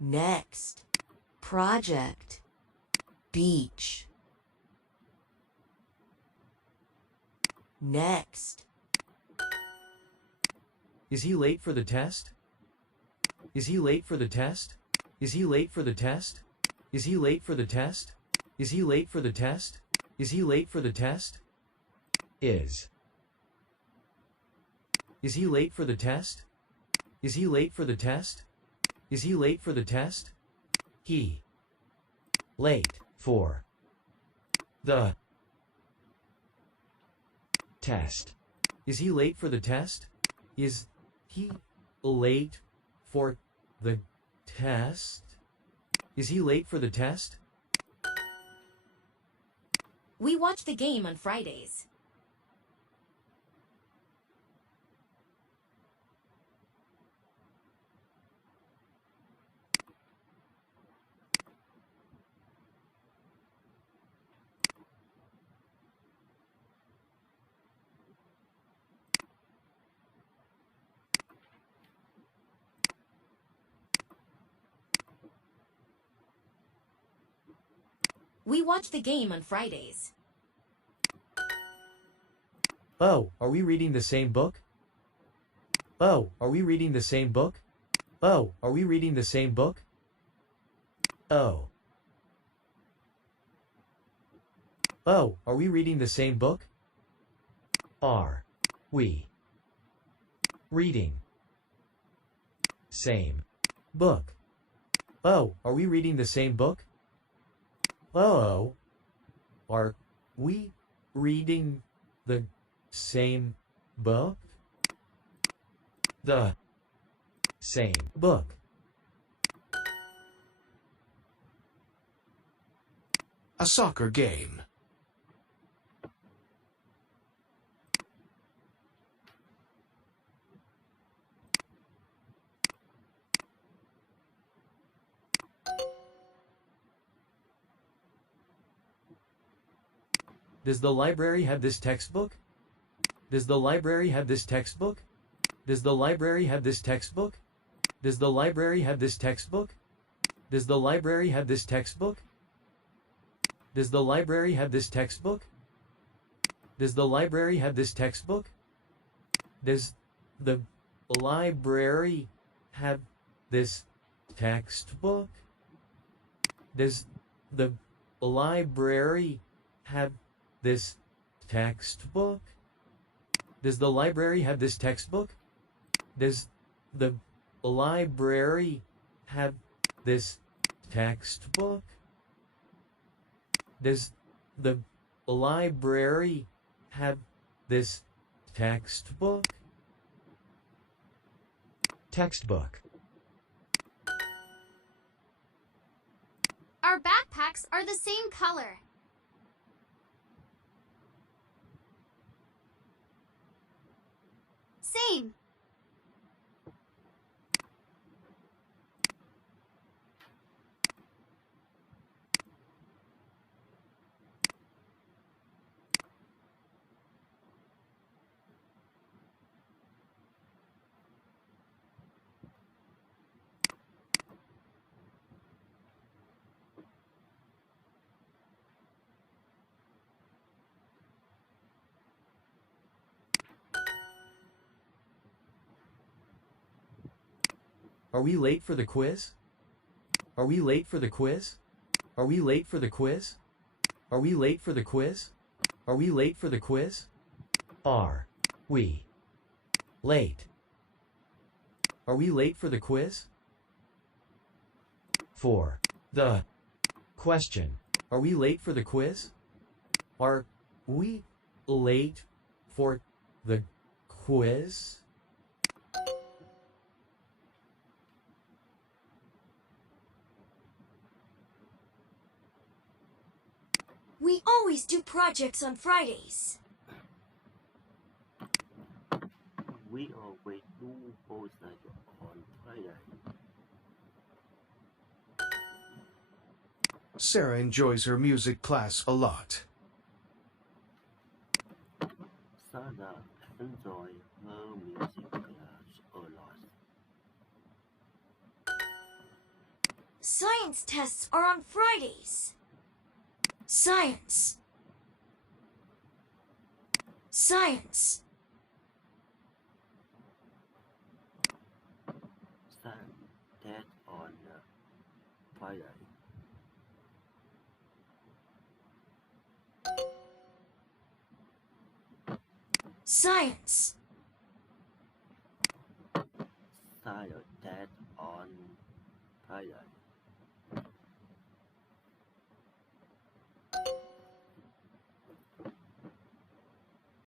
next, project, beach, next. Is he late for the test? Is he late for the test? Is he late for the test? Is he late for the test? Is he late for the test? Is he late for the test? Is. Is he late for the test? Is he late for the test? Is he late for the test? He. Late for the test. Is he late for the test? Is he late for the test? Is he late for the test? We watch the game on Fridays. We watch the game on Fridays. Oh, are we reading the same book? Oh, are we reading the same book? Oh, are we reading the same book? Oh. Oh, are we reading the same book? Are we reading same book? Oh, are we reading the same book? Oh, are we reading the same book? The same book. A soccer game. Does the library have this textbook? Does the library have this textbook? Does the library have this textbook? Does the library have this textbook? Does the library have this textbook? Does the library have this textbook? Does the library have this textbook? Does the library have this textbook? Does the library have this textbook? Does the library have this textbook? Does the library have this textbook? Does the library have this textbook? Textbook. Our backpacks are the same color. Same. Are we late for the quiz? Are we late for the quiz? Are we late for the quiz? Are we late for the quiz? Are we late for the quiz? Are we late? Are we late for the quiz? For the question. Are we late for the quiz? Are we late for the quiz? We always do projects on Fridays. We always do projects on Friday. Sarah enjoys her music class a lot. Sarah enjoys her music class a lot. Science tests are on Fridays. Science. Science. Sun that on Friday. Science. Science that on Friday.